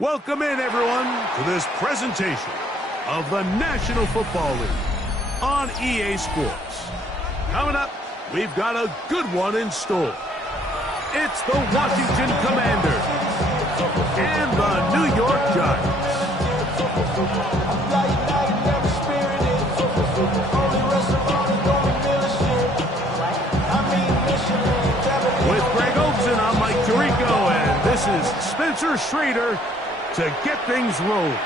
Welcome in, everyone, to this presentation of the National Football League on EA Sports. Coming up, we've got a good one in store. It's the Washington Commanders and the New York Giants. With Greg Olsen, I'm Mike Tirico, and this is Spencer Schrader to get things rolling.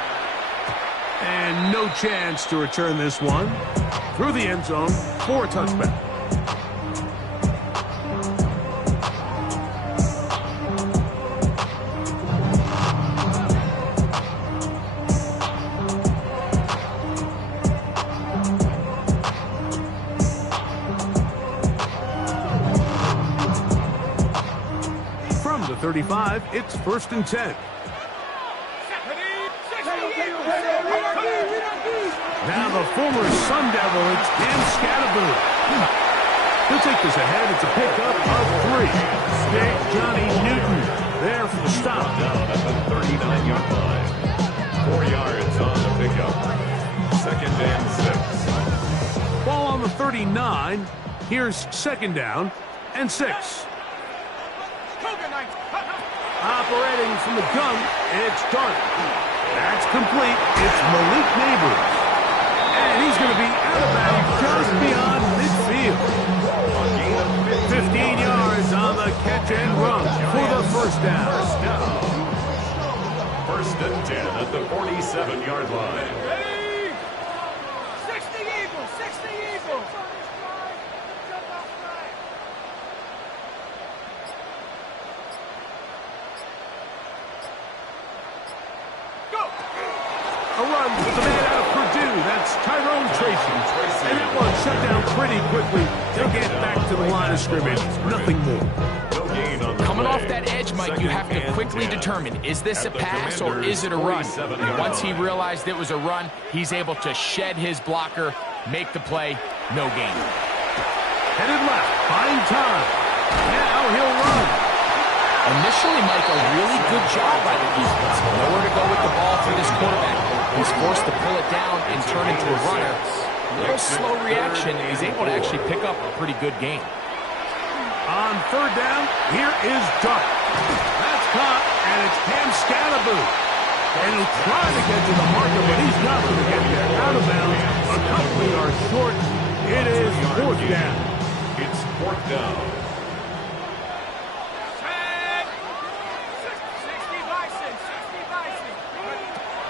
And no chance to return this one through the end zone for a touchback. From the 35, it's 1st and 10. Now the former Sun Devil, it's Cam Skattebo. He'll take this ahead. It's a pickup of 3. Big Johnny Newton there for the stop. Down at the 39-yard line. 4 yards on the pickup. 2nd and 6. Ball on the 39. Here's 2nd down and 6. Operating from the gun, it's Dart. That's complete. It's Malik Neighbors. And he's going to be out of bounds just beyond midfield. 15 yards on the catch and run for the 1st down. 1st and 10 at the 47-yard line. 60 Eagles, 60 Eagles. A run with the man out of Purdue. That's Tyrone Tracy. And that one shut down pretty quickly. They'll get back to the line of scrimmage. Nothing more. No gain on the Coming play. off that edge, Mike, you have to quickly determine, is this a pass or is it a run? Once he realized it was a run, he's able to shed his blocker, make the play, no gain. Headed left, buying time. Now he'll run. Initially, Mike, a really good job by the defense. Nowhere to go with the ball for this quarterback. He's forced to pull it down and turn into a runner. A little slow reaction. He's able to actually pick up a pretty good game. On 3rd down, here is Dart. That's caught, and it's Cam Skattebo. And he'll try to get to the marker, but he's not going to get there. Out of bounds, a couple of yards short. It is 4th down. It's 4th down.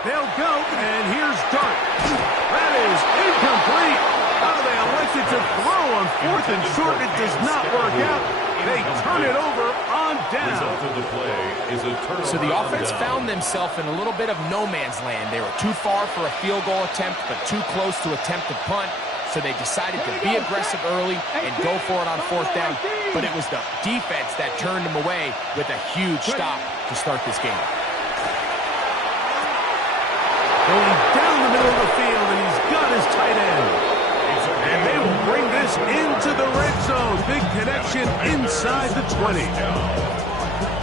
They'll go, and here's Dart. That is incomplete. Oh, they elected to throw on 4th and short. It does not work out. They turn it over on down. Result of the play is a turnover. So the offense down. found themselves in a little bit of no man's land. They were too far for a field goal attempt, but too close to attempt a punt. So they decided to be aggressive early and go for it on 4th down. But it was the defense that turned them away with a huge stop to start this game. Going down the middle of the field, and he's got his tight end. And they will bring this into the red zone. Big connection inside the 20.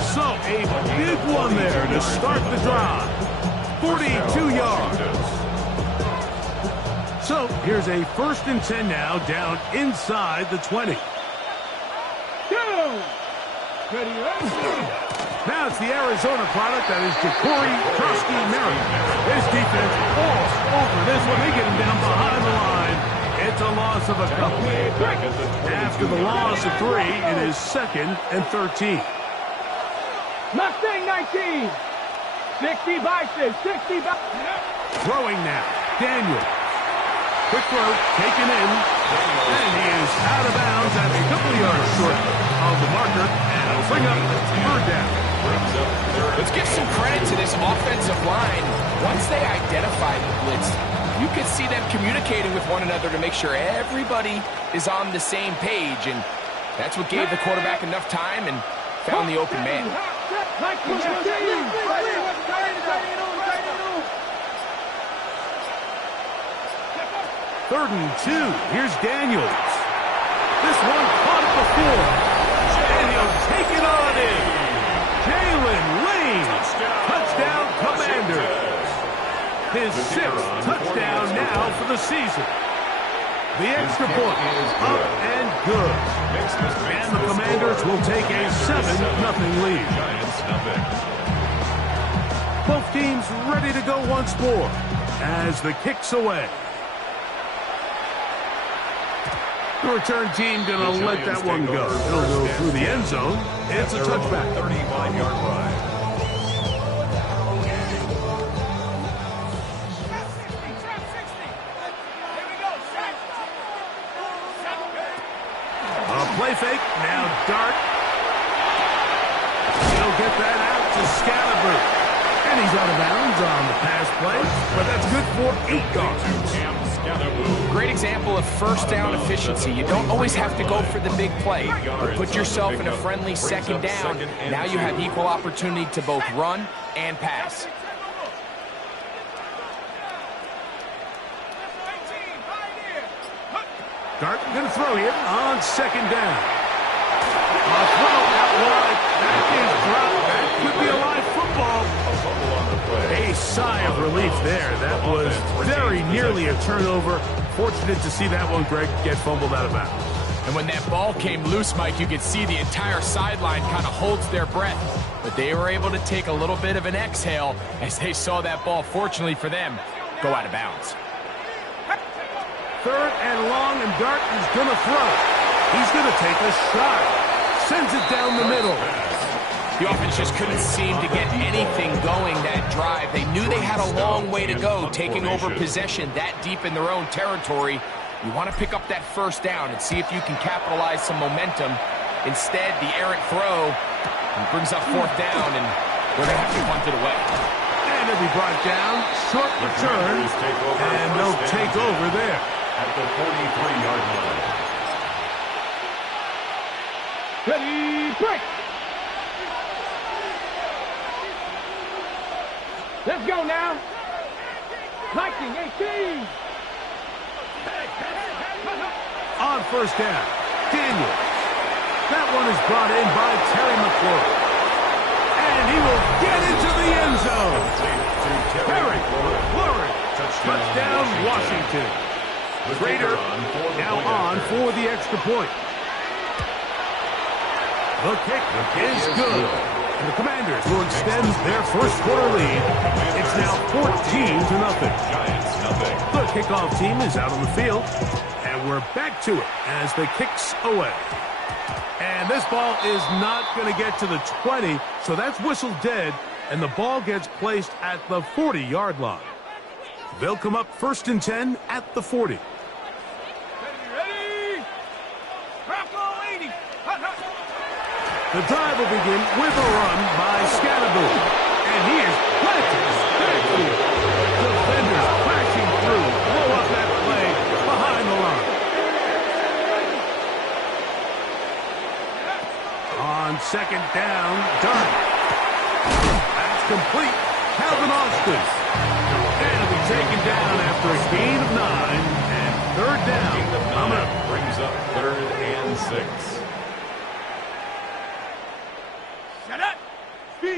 So a big one there to start the drive. 42 yards. So here's a 1st and 10 now, down inside the 20. Now it's the Arizona product, that is Jacory Trosky-Merritt. His defense falls over this one. They get him down behind the line. It's a loss of a couple. After the loss of 3, it is 2nd and 13. Mustang 19. 60 Bison, 60 Bison. Throwing now, Daniel. Quick throw, taken in. And he is out of bounds at a couple of yards short of the marker. And it'll bring up 3rd down. Let's give some credit to this offensive line. Once they identified the blitz, you could see them communicating with one another to make sure everybody is on the same page. And that's what gave the quarterback enough time and found the open man. 3rd and 2. Here's Daniels. This one caught at the 4. And he'll take it on in. Jalen Lane. Touchdown. Touchdown, Commanders. His 6th touchdown now for the season. The extra point is up and good. And the Commanders will take a 7-0 lead. Both teams ready to go once more as the kick's away. The return team going to let that one go. It'll go through the end zone. It's a touchback. 35-yard line. Play fake, now Dart. He'll get that out to Scalaboo. And he's out of bounds on the pass play, but that's good for 8 yards. Great example of first down efficiency. You don't always have to go for the big play, but put yourself in a friendly second down. Now you have equal opportunity to both run and pass. Dart going to throw here on second down. A throw out wide. That is dropped. That could be a live football. A sigh of relief there. That was very nearly a turnover. Fortunate to see that one, Greg, get fumbled out of bounds. And when that ball came loose, Mike, you could see the entire sideline kind of holds their breath. But they were able to take a little bit of an exhale as they saw that ball, fortunately for them, go out of bounds. 3rd and long, and Dart is going to throw. He's going to take a shot. Sends it down the middle. The offense just couldn't seem to get anything going that drive. They knew they had a long way to go, taking over possession that deep in their own territory. You want to pick up that first down and see if you can capitalize some momentum. Instead, the errant throw brings up 4th down, and they're going to have to punt it away. And it'll be brought down. Short return, and they'll take over there. At the 43-yard line. Ready, break. Let's go now. 19-18. On first down, Daniels. That one is brought in by Terry McLaurin. And he will get into the end zone. Terry McLaurin. Touchdown, Washington. Raider now on for the extra point. The kick is good. And the Commanders will extend their first quarter lead. It's now 14-0. Giants, nothing. The kickoff team is out on the field. And we're back to it as the kick's away. And this ball is not going to get to the 20, so that's whistled dead, and the ball gets placed at the 40-yard line. They'll come up 1st and 10 at the 40. The drive will begin with a run by Scalaboo. And he is planted. Backfield. Defenders crashing through. Blow up that play behind the line. On second down, Dart. That's complete. Calvin Austin. And it'll be taken down after a gain of 9. And 3rd down. Brings up 3rd and 6.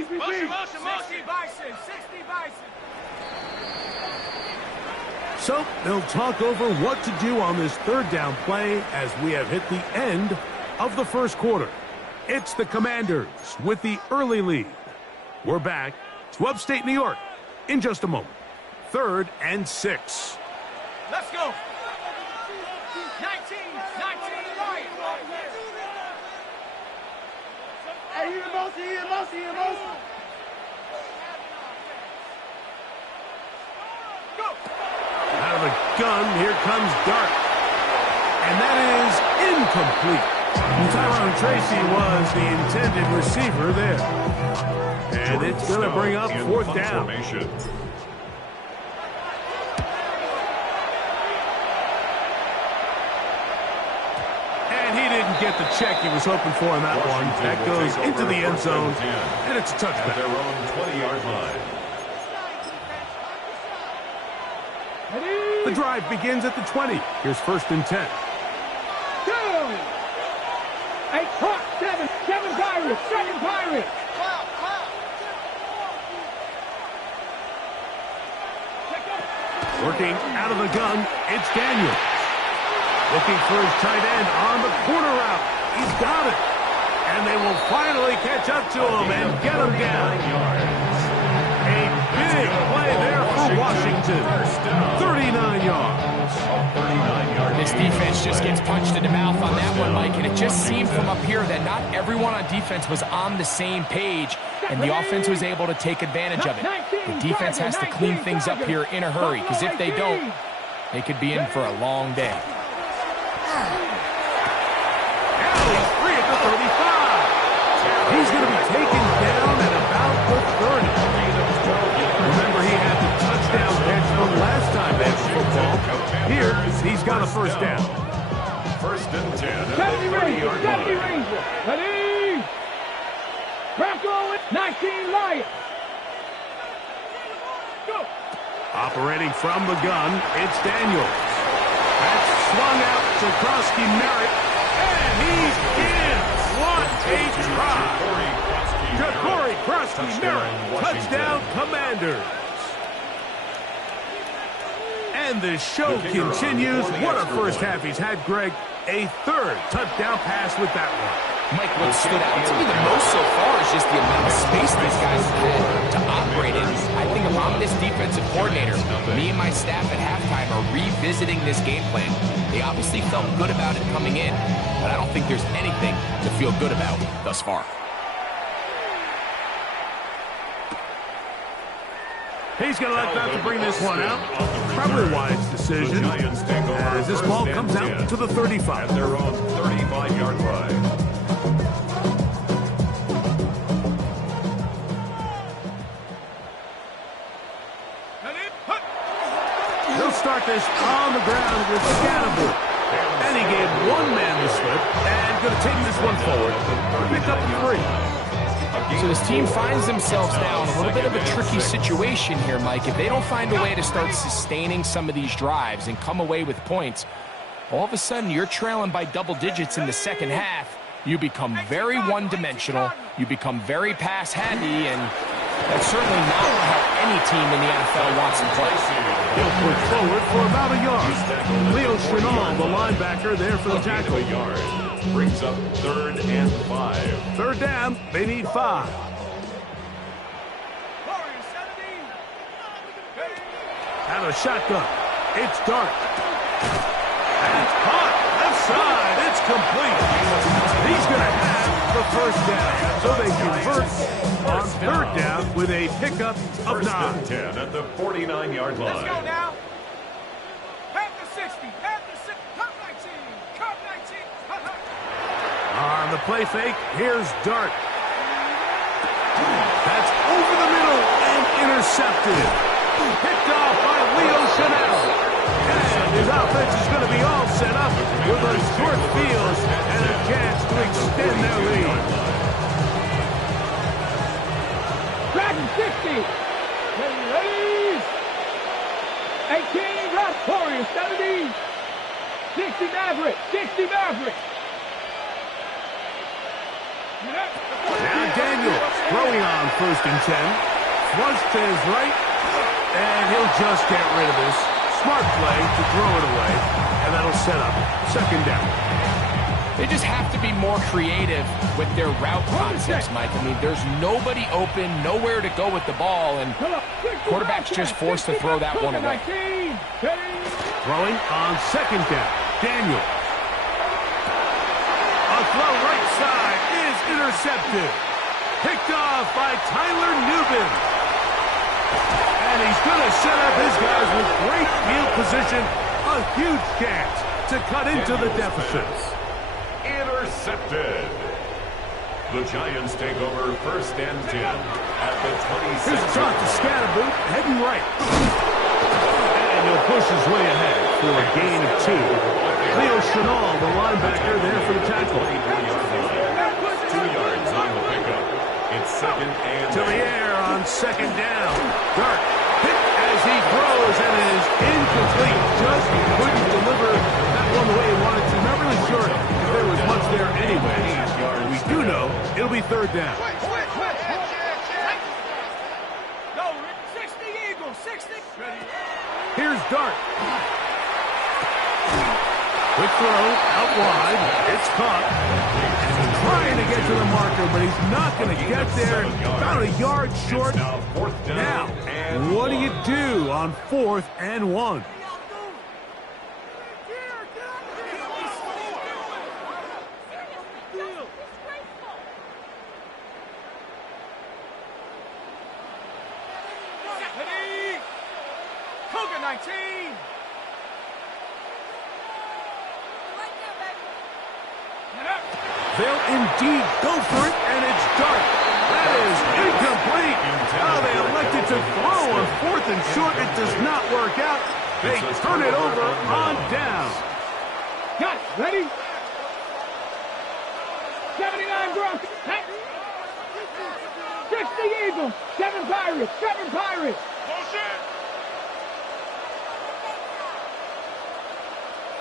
Motion, Bison, 60 Bison. So they'll talk over what to do on this 3rd down play as we have hit the end of the first quarter. It's the Commanders with the early lead. We're back to upstate New York in just a moment. 3rd and 6. Let's go. 19, Lions. Hey, he in motion. Out of the gun, here comes Dart. And that is incomplete. Tyrone Tracy was the intended receiver there. And it's going to bring up 4th down. Formation. And he didn't get the check he was hoping for on that one. That goes into the end zone, and it's a At touchback. their own 20-yard line. The drive begins at the 20. Here's 1st and 10. Go! 8 clock, 7 Pirates, 7 Pirates. Working out of the gun, it's Daniels. Looking for his tight end on the corner route. He's got it. And they will finally catch up to him and get him down. A big play there for Washington. 39 yards. This defense just gets punched in the mouth on that one, Mike, and it just seemed from up here that not everyone on defense was on the same page, and the offense was able to take advantage of it. The defense has to clean things up here in a hurry, because if they don't, they could be in for a long day. Now he's free at the 35. He's going to be taken down at about the 30. Remember, he had the touchdown catch from last time they had the football. Here, he's got a first down. First and 10 at the 70 Ranger, 30-yard 70 line. Ranger. Ready? Bronco, 19 Lions. Go. Operating from the gun, it's Daniels. That's swung out to Krosky Merritt, and he's in. What a try! Corey Krosky Merritt, touchdown Commanders. And the show continues. What a first half he's had, Greg. A third touchdown pass with that one. Mike, what stood out to me the most so far is just the amount of space these guys have had to operate in. I think if I'm this defensive coordinator, me and my staff at halftime are revisiting this game plan. They obviously felt good about it coming in, but I don't think there's anything to feel good about thus far. He's going to let that to bring this one out. Probably a wise decision as this ball comes out to the 35. At their own 35-yard line. He'll start this on the ground with Scannable. And he gave one man the slip and going to take this one forward. Pick up 3. So this team finds themselves now in a little bit of a tricky situation here, Mike. If they don't find a way to start sustaining some of these drives and come away with points, all of a sudden you're trailing by double digits in the second half. You become very one-dimensional. You become very pass-heavy, and that's certainly not how any team in the NFL wants to play. He'll push forward for about a yard. Leo Chenal, the linebacker, there for the tackle. Brings up 3rd and 5. Third down, they need 5. Out of shotgun, it's Dart. And it's caught, left side, it's complete. He's going to have the first down. So they convert on third down with a pickup of 9. 10 at the 49-yard line. Let's go now. Half the 60, half the 60, cut 19, cut 19. On the play fake, here's Dart. That's over the middle and intercepted. Picked off by Leo Chenal. And his offense is going to be all set up with a short field and a chance to extend their lead. Dragon 60. Ready? 18, Rock Warriors, 70. 60 Maverick, 60 Maverick. Now Daniels throwing on 1st and 10. Flush to his right, and he'll just get rid of this. Smart play to throw it away, and that'll set up 2nd down. They just have to be more creative with their route concepts, Mike. I mean, there's nobody open, nowhere to go with the ball, and quarterback's just forced to throw that one away. Throwing on 2nd down, Daniels. A throw right side is intercepted. Picked off by Tyler Nubin. And he's going to set up his guys with great field position. A huge chance to cut into the deficits. Intercepted. The Giants take over 1st and 10 at the 26. Here's a toss to Scannable, heading right. And he'll push his way ahead for a gain of 2. Leo Chenal, the linebacker, there for the tackle. 2 yards on the pickup. It's 2nd and To the air on 2nd down. Dart hit as he throws and is incomplete. Just couldn't deliver that one the way he wanted to. Not really sure if there was much there anyway. We do know it'll be 3rd down. Go, 60 Eagles, 60. Ready. Here's Dart. Quick throw, out wide. It's caught. And he's trying to get to the marker, but he's not going to get there. About a yard short. Now, what do you do on 4th and 1? Cougar 19. They'll indeed go for it, and it's Dart. That is incomplete. Now they elected to throw on 4th and short. It does not work out. They turn it over on down. Got it. Ready? 79 Broncos. 60 Eagles. 7 Pirates. 7 Pirates.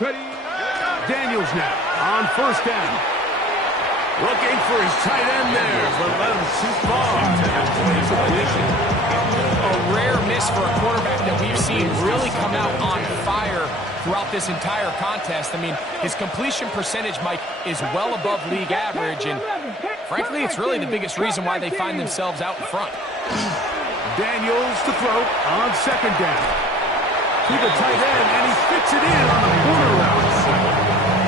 Ready? Daniels now on 1st down. Looking for his tight end there, but let him too far. A rare miss for a quarterback that we've seen really come out on fire throughout this entire contest. I mean, his completion percentage, Mike, is well above league average, and frankly, it's really the biggest reason why they find themselves out in front. Daniels to throw on 2nd down. To the tight end, and he fits it in on the corner route.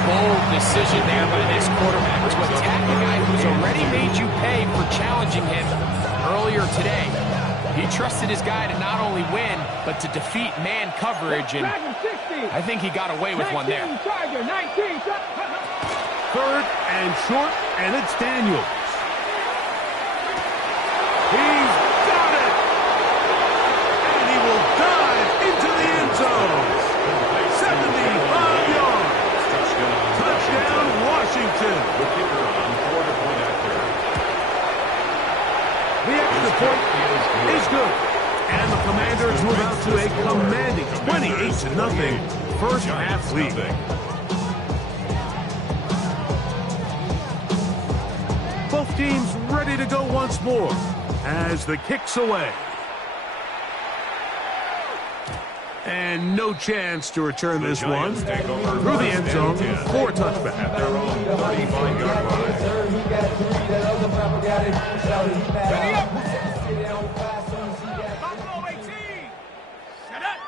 Bold decision there by this quarterback to attack a guy who's already made you pay for challenging him earlier today. He trusted his guy to not only win, but to defeat man coverage, and I think he got away with one there. 3rd and short, and it's Daniels. He's got it! And he will dive into the end zone. 75 yards. Touchdown, Washington. The extra point is good. And the Commanders move out to a commanding 28-0 first half lead. Both teams ready to go once more as the kick's away. And no chance to return this one through the end zone for a touchback. Ready up. Buffalo 18. Set up.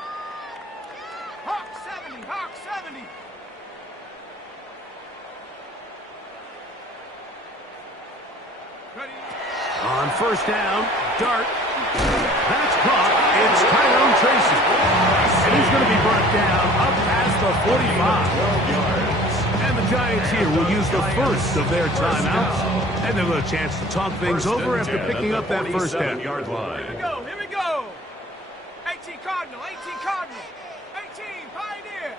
Hawk 70. Hawk 70. Ready. On 1st down, Dart. That's caught. It's Tyrone Tracy. And he's going to be brought down up past the 45. And the Giants here will use the first of their timeouts. And they'll have a chance to talk things over after picking up that first down. Here we go. Here we go. 18 Cardinal. 18 Cardinal. 18 Pioneer.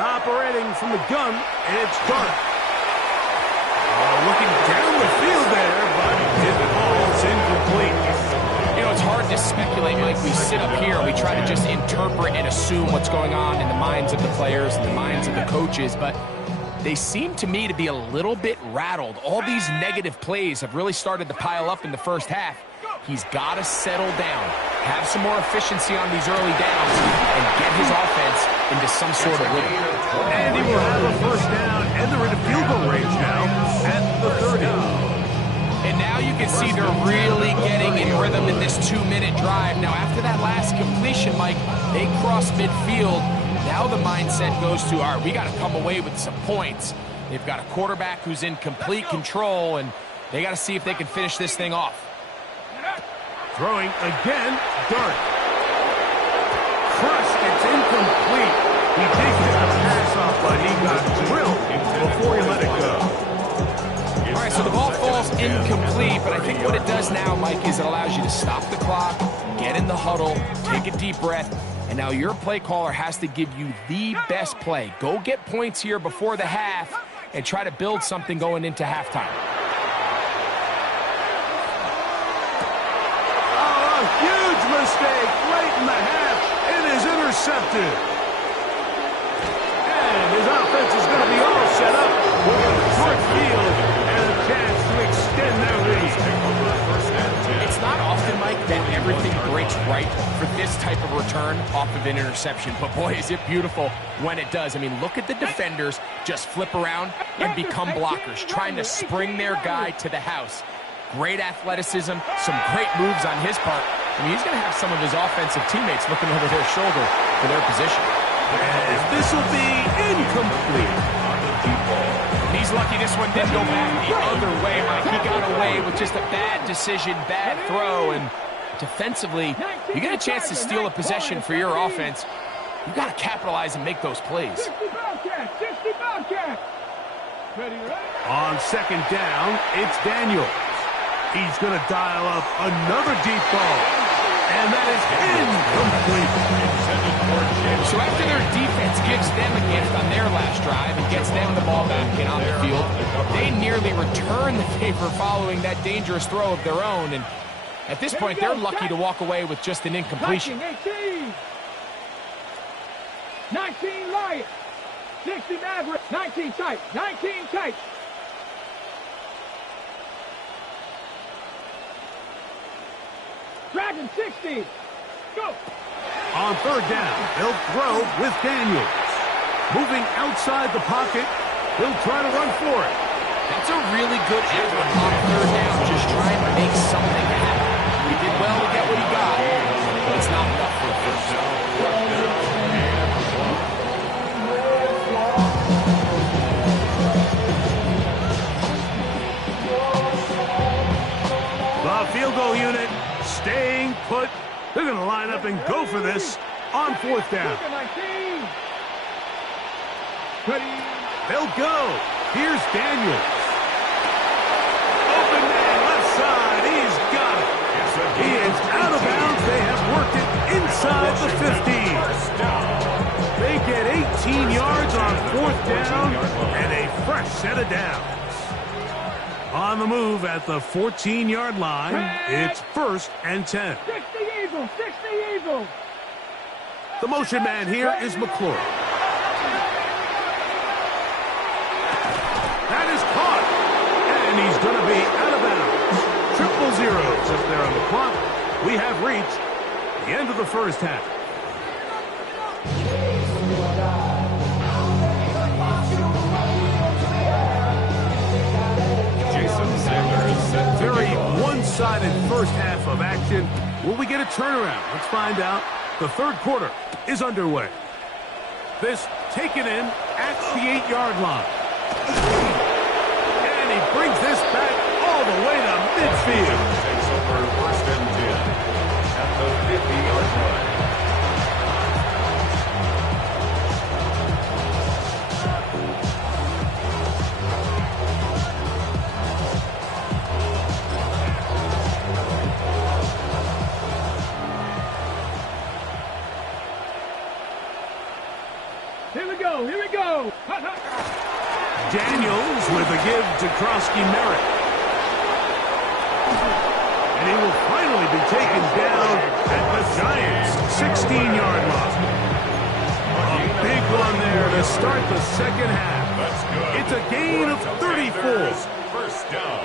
Operating from the gun, it's Dart. Looking down the field there, but it falls incomplete. You know, it's hard to speculate, Mike. We sit up here and we try to just interpret and assume what's going on in the minds of the players and the minds of the coaches, but they seem to me to be a little bit rattled. All these negative plays have really started to pile up in the first half. He's got to settle down, have some more efficiency on these early downs, and get his offense into some sort of rhythm. And he will have a first down, and they're in a field goal range now at the 30. And now you can see they're really getting in rhythm in this 2-minute drive. Now, after that last completion, Mike, they cross midfield. Now the mindset goes to, all right, we got to come away with some points. They've got a quarterback who's in complete control, and they got to see if they can finish this thing off. Throwing again, Dart. Crushed, it's incomplete. He did get a pass off, but he got drilled before he let it go. All right, so the ball falls incomplete, but I think what it does now, Mike, is it allows you to stop the clock, get in the huddle, take a deep breath, and now your play caller has to give you the best play. Go get points here before the half and try to build something going into halftime. Huge mistake late in the half. It is intercepted. And his offense is going to be all set up with a short field and a chance to extend their lead. It's not often, Mike, bet everything breaks right for this type of return off of an interception. But boy, is it beautiful when it does. I mean, look at the defenders just flip around and become blockers, trying to spring their guy to the house. Great athleticism, some great moves on his part. I mean, he's going to have some of his offensive teammates looking over their shoulder for their position. And this will be incomplete. He's lucky this one didn't go back the other way, Mike. He got away with just a bad decision, bad throw, and defensively, you get a chance to steal a possession for your offense. You've got to capitalize and make those plays. 60 Bobcat. Ready, right? On second down, it's Daniels. He's going to dial up another deep ball. And that is incomplete. So after their defense gives them a gift on their last drive and gets them the ball back and on the field, they nearly return the favor following that dangerous throw of their own. And at this point, they're lucky to walk away with just an incompletion. 19 Lions. 60 Mavericks. 19 tight. 19 tight. Dragon 60. Go. On third down, they'll throw with Daniels. Moving outside the pocket, he'll try to run for it. That's a really good effort on third down, just trying to make something happen. He did well to get what he got, but it's not enough for a first down. The field goal unit staying put. They're going to line up and go for this on fourth down. They'll go. Here's Daniels. Open man, left side. He's got it. He is out of bounds. They have worked it inside the 15. They get 18 yards on fourth down and a fresh set of downs. On the move at the 14-yard line, it's 1st and 10. 60 Eagles, 60 Eagles. The motion man here is McClure. That is caught, and he's going to be out of bounds. Triple zeros up there on the clock. We have reached the end of the first half. Very one-sided first half of action. Will we get a turnaround? Let's find out. The third quarter is underway. This taken in at the 8-yard line. And he brings this back all the way to midfield. Takes over 1st and 10 at the 50-yard line. Here we go. Daniels with a give to Krosky-Merritt. And he will finally be taken down at the Giants' 16-yard line. A big one there to start the second half. That's good. It's a gain of 34. First down.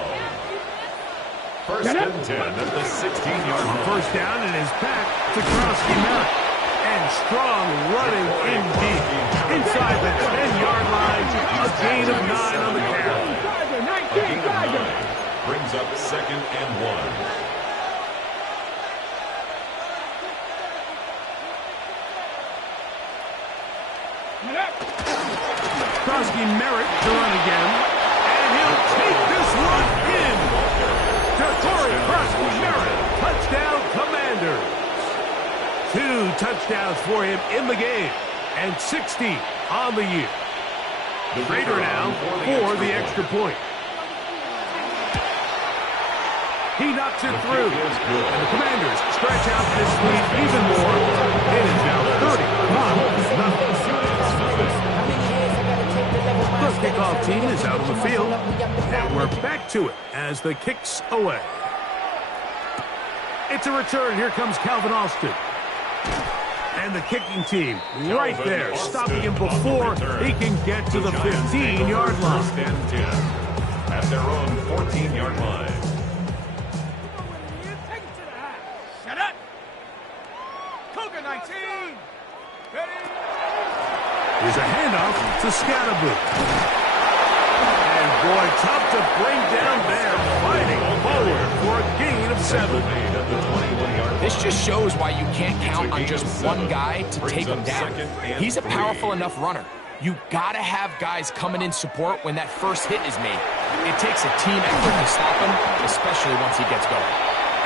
1st and 10 at the 16-yard line. First down, and is back to Krosky-Merritt. And strong running in deep. Inside the 10-yard line, a gain of 9 on the carry. Brings up 2nd and 1. Krosky-Merritt to run again. And he'll take this one in. Corey Krosky-Merritt, touchdown Commanders. 2 touchdowns for him in the game, and 60 on the year. The Raider now for the extra point. He knocks it through, and the Commanders stretch out this lead even more. It is now 35. The kickoff team is out on the field, and we're back to it as the kick's away. It's a return. Here comes Calvin Austin. And the kicking team right there, stopping him before he can get to the 15-yard line. 1st and 10 at their own 14-yard line. Luka, 19. Ready? Here's a handoff to Scatterboo. And boy, tough to bring down there, fighting forward for a gain of 7. This just shows why you can't count on just one guy to take him down. He's a powerful enough runner. You gotta have guys coming in support when that first hit is made. It takes a team effort to stop him, especially once he gets going.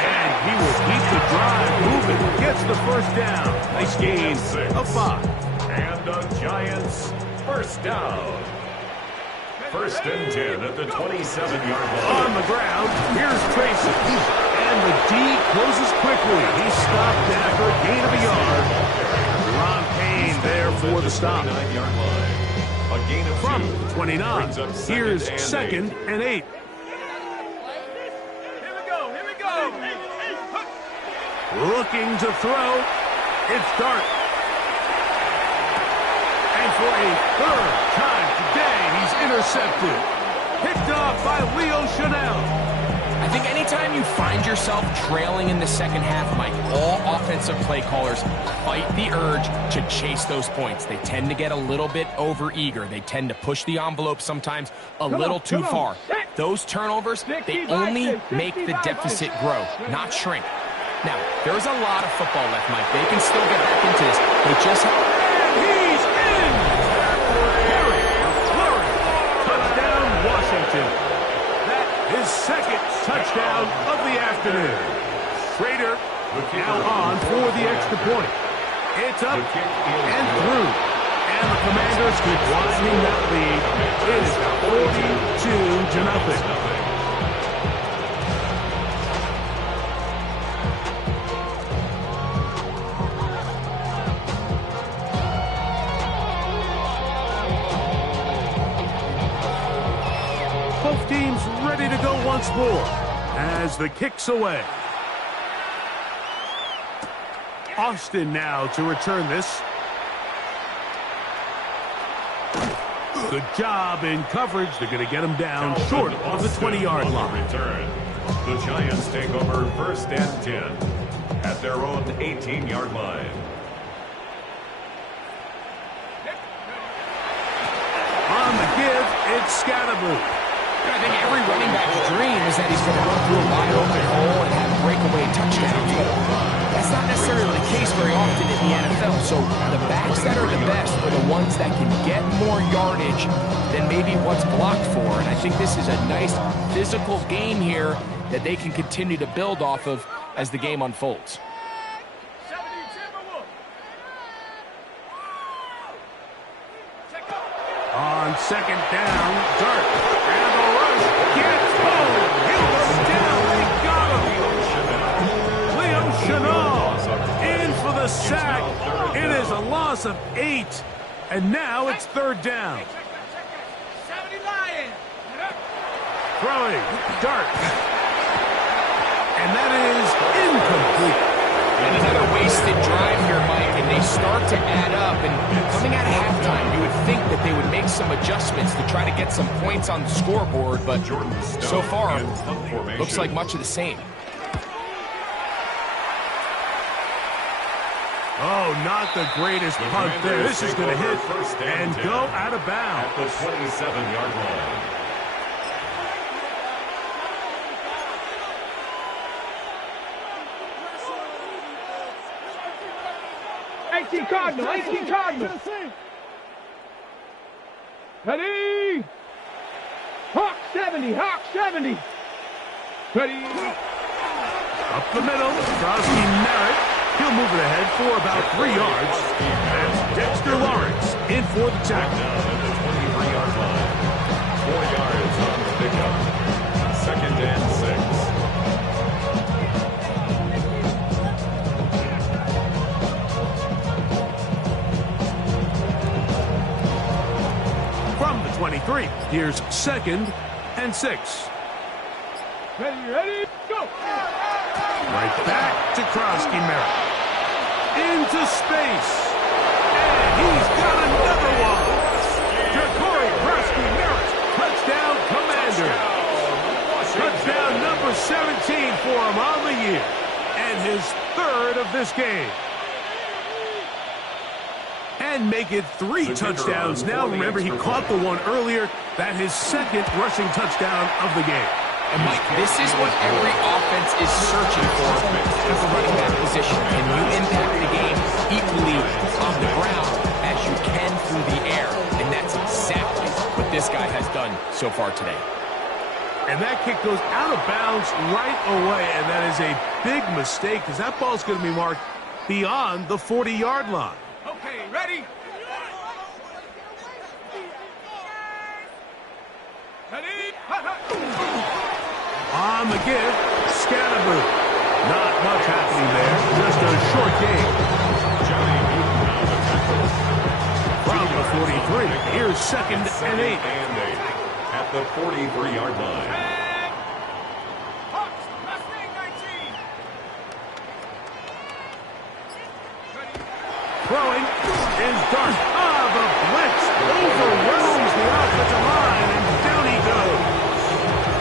And he will keep the drive moving, gets the first down. Nice gain of 5. And the Giants first down. First and 10 at the 27-yard line. On the ground, here's Tracy. And the D closes quickly. He's stopped after a gain of a yard. Ron Payne there for the stop. 29-yard line. A gain of 2. From the 29, Brings up here's and second and 8. Here we go. Here we go. Looking to throw. It's Dart. And for a third time today, he's intercepted. Picked off by Leo Chanel. I think anytime you find yourself trailing in the second half, Mike, all offensive play callers fight the urge to chase those points. They tend to get a little bit overeager. They tend to push the envelope sometimes a little too far. Those turnovers, they only make the deficit grow, not shrink. Now, there's a lot of football left, Mike. They can still get back into this. They just have... He's in! Harry McFlurry. Touchdown, Washington. That is second touchdown of the afternoon. Schrader now on for the extra point. It's up and through. And the Commanders keep widening that lead. It is 42-0. 12 teams ready to go once more as the kick's away. Austin now to return this. Good job in coverage. They're going to get him down short of the 20-yard line. Return. The Giants take over first and 10 at their own 18-yard line. On the give, it's Scatterboo. I think every running back's dream is that he's going to run through a wide open hole and have breakaway touchdowns. But that's not necessarily the case very often in the NFL. So the backs that are the best are the ones that can get more yardage than maybe what's blocked for. And I think this is a nice physical game here that they can continue to build off of as the game unfolds. On second down, Dart. And the rush gets home. He goes down. They got him. Leo Chanel in for the sack. It is a loss of 8. And now it's third down. 70 Lions. Throwing. Dart. And that is incomplete. And another wasted drive here, Mike, and they start to add up. And coming out of halftime, you would think that they would make some adjustments to try to get some points on the scoreboard, but so far, looks like much of the same. Oh, not the greatest punt there. This is going to hit and go out of bounds. At the 27-yard line. 18 Cardinal, 18 Cardinal. Ready? Hawk 70, Hawk 70. Ready? Up the middle, Crosby Merritt. He'll move it ahead for about 3 yards. That's Dexter Lawrence in for the tackle. Down at the 23-yard line. 4 yards on the pickup. Second and 6. From the 23, here's second and 6. Ready, go! Right back to Crosby Merritt. Into space. And he's got another one. Jacory Crosby Merritt. Touchdown, Commander. Touchdown number 17 for him on the year. And his third of this game. and make it 3 touchdowns. Now, remember, he caught the one earlier. That his second rushing touchdown of the game. And, Mike, this is what every offense is searching for at the running back position. Can you impact the game equally on the ground as you can through the air? And that's exactly what this guy has done so far today. And that kick goes out of bounds right away, and that is a big mistake because that ball's going to be marked beyond the 40-yard line. Okay, ready? Ready? On the give, Scatterboo. Not much happening there, just a short game. Johnny Newton now the tackle. From the 43, here's second and 8. At the 43-yard line. Hawks, Mustang 19. Ready? Throwing is Dart. The blitz overwhelms the offensive line, and down he goes.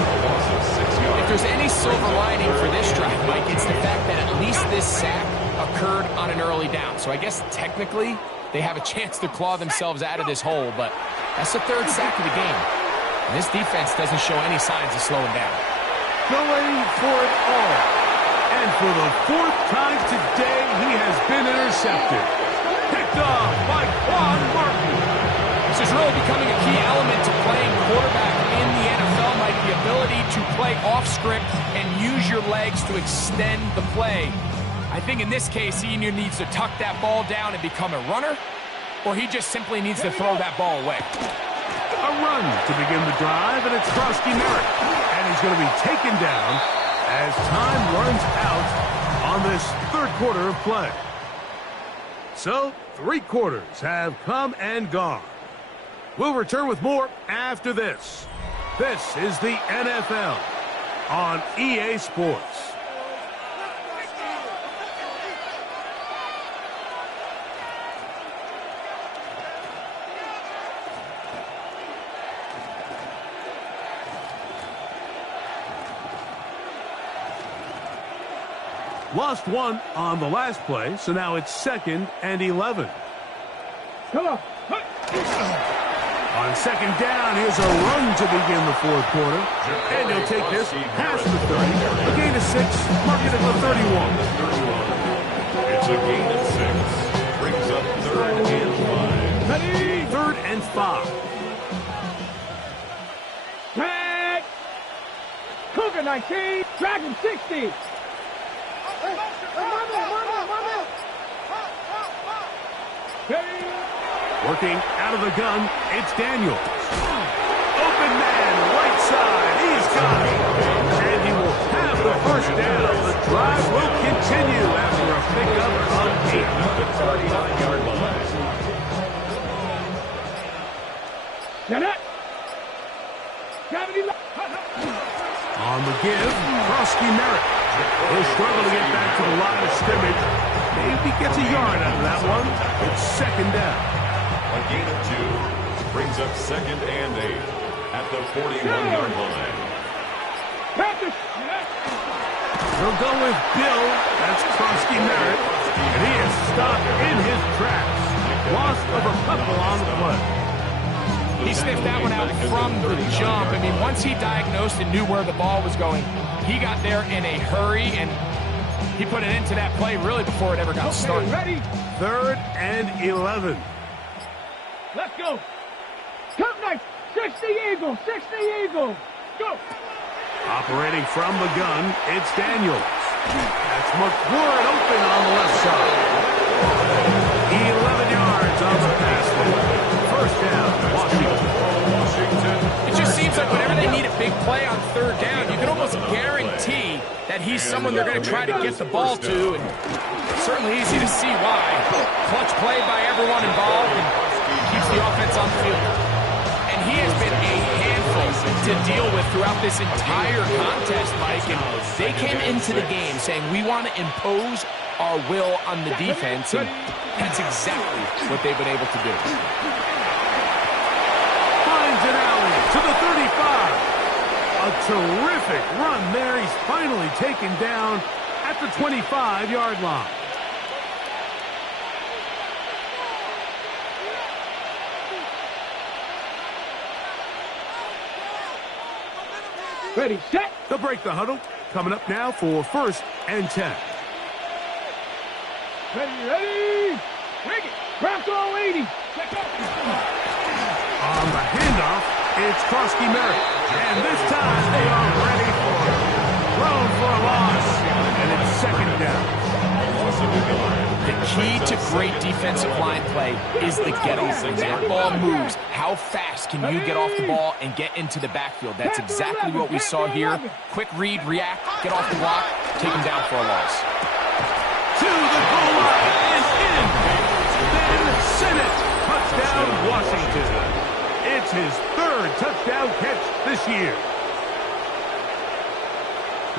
A loss of 6 yards. If there's any silver lining for this drive, Mike, it's the fact that at least this sack occurred on an early down. So I guess technically they have a chance to claw themselves out of this hole, but that's the 3rd sack of the game. And this defense doesn't show any signs of slowing down. Going for it all. And for the 4th time today, he has been intercepted. Picked off by Quan Martin. This is really becoming a key element to playing quarterback in the NFL, Mike, the ability to play off script and use your legs to extend the play. I think in this case, he either needs to tuck that ball down and become a runner, or he just simply needs to throw that ball away. A run to begin the drive, and it's Frosty Merritt. And he's going to be taken down as time runs out on this 3rd quarter of play. So, 3 quarters have come and gone. We'll return with more after this. This is the NFL on EA Sports. Lost one on the last play, so now it's 2nd and 11. Come on. On 2nd down, here's a run to begin the 4th quarter. And he'll take this past the 30. A gain of 6, mark it at the 31. It's a gain of 6. Brings up 3rd and 5. Ready? 3rd and 5. Tag. Cougar 19. Dragon 60. Working out of the gun, it's Daniels. Open man, right side, he's got it. And he will have the 1st down. The drive will continue after a pickup of 8. At the 39-yard line. On the give, Frosty Merritt. He'll struggle to get back to the line of scrimmage. Maybe gets a yard out of that one. It's 2nd down. A gain of 2 brings up 2nd and 8 at the 41-yard line. He'll go with Bill. That's Frosty Merritt. And he is stopped in his tracks. Loss of a couple on the play. He sniffed that one out from the jump. I mean, once he diagnosed and knew where the ball was going, he got there in a hurry, and he put it into that play really before it ever got started. Ready? 3rd and 11. Let's go. Come next. 60 Eagle. 60 Eagle. Go. Operating from the gun, it's Daniels. That's McWard open on the left side. 11 yards on the pass play. 1st down, Washington. It just seems like whenever they need a big play on 3rd down, you can almost guarantee that he's someone they're going to try to get the ball to, and it's certainly easy to see why. Clutch play by everyone involved, and keeps the offense on the field. And he has been a handful to deal with throughout this entire contest, Mike. And they came into the game saying, we want to impose our will on the defense, and that's exactly what they've been able to do. Finds an alley to the 35. A terrific run there. He's finally taken down at the 25-yard line. Ready, set. They'll break the huddle. Coming up now for 1st and 10. Ready. Rig it. Bronco 80. Check out. On the handoff, it's Krosky Merritt. And this time they are ready for it. Thrown for a loss. And it's 2nd down. The key to great defensive line play is the get-off. When that ball moves, how fast can you get off the ball and get into the backfield? That's exactly what we saw here. Quick read, react, get off the block, take him down for a loss. To the goal line and in. Then Sinnott. Touchdown, Washington. It's his 3rd touchdown catch this year.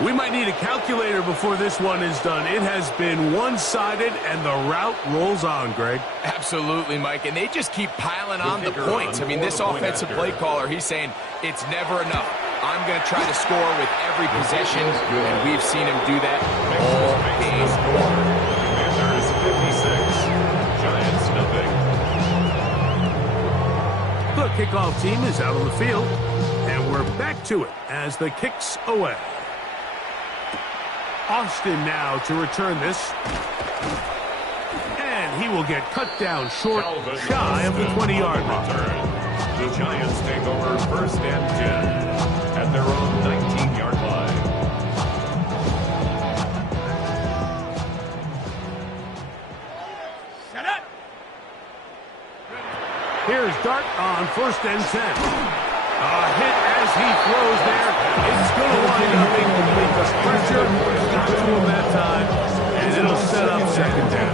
We might need a calculator before this one is done. It has been one-sided, and the route rolls on, Greg. Absolutely, Mike, and they just keep piling on the points. I mean, this offensive play caller, he's saying it's never enough. I'm going to try to score with every possession, and we've seen him do that all game long. Commanders 56, Giants nothing. The kickoff team is out on the field, and we're back to it as the kick's away. Austin now to return this. And he will get cut down short, shy of the 20-yard line. The Giants take over 1st and 10 at their own 19-yard line. Set up. Here's Dart on 1st and 10. A hit as he throws there. It's going to wind up incomplete. The pressure got to him that time, and it'll set up 2nd down.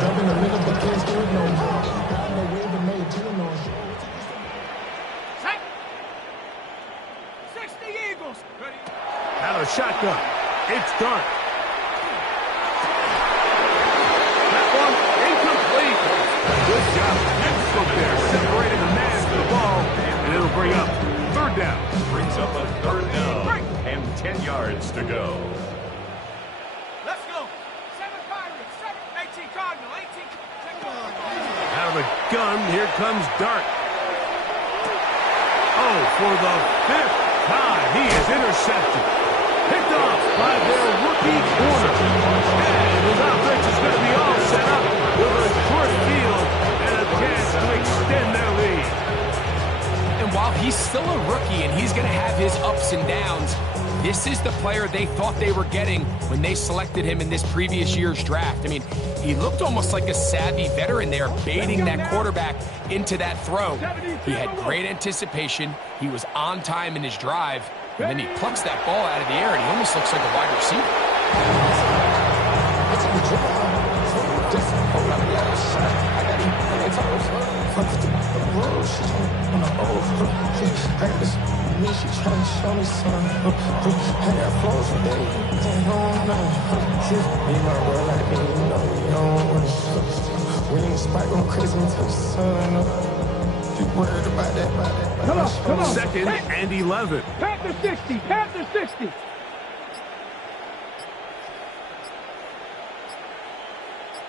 Set. 60 Eagles. Ready. Out of shotgun. It's Dart. That one incomplete. Good job. Next look there, separating the man from the ball, and it'll bring up 3rd down. Brings up a 3rd down and 10 yards to go. Let's go. 7 Pirates. 18 Cardinal. 18. Check on. Out of the gun, here comes Dart. Oh, for the 5th time, he is intercepted. Picked off by their rookie corner. And his offense is going to be all set up with a short field and a chance to extend their lead. And while he's still a rookie and he's going to have his ups and downs, this is the player they thought they were getting when they selected him in this previous year's draft. I mean, he looked almost like a savvy veteran there, baiting that quarterback into that throw. He had great anticipation. He was on time in his drive, and then he plucks that ball out of the air, and he almost looks like a wide receiver. She trying to show me something. I got flows for days. They don't know. Me, my world, like me, you know, you don't want to. We ain't spike on crazy until the sun up. You worried about that, Come on. 2nd and 11. Panther 60. Panther 60.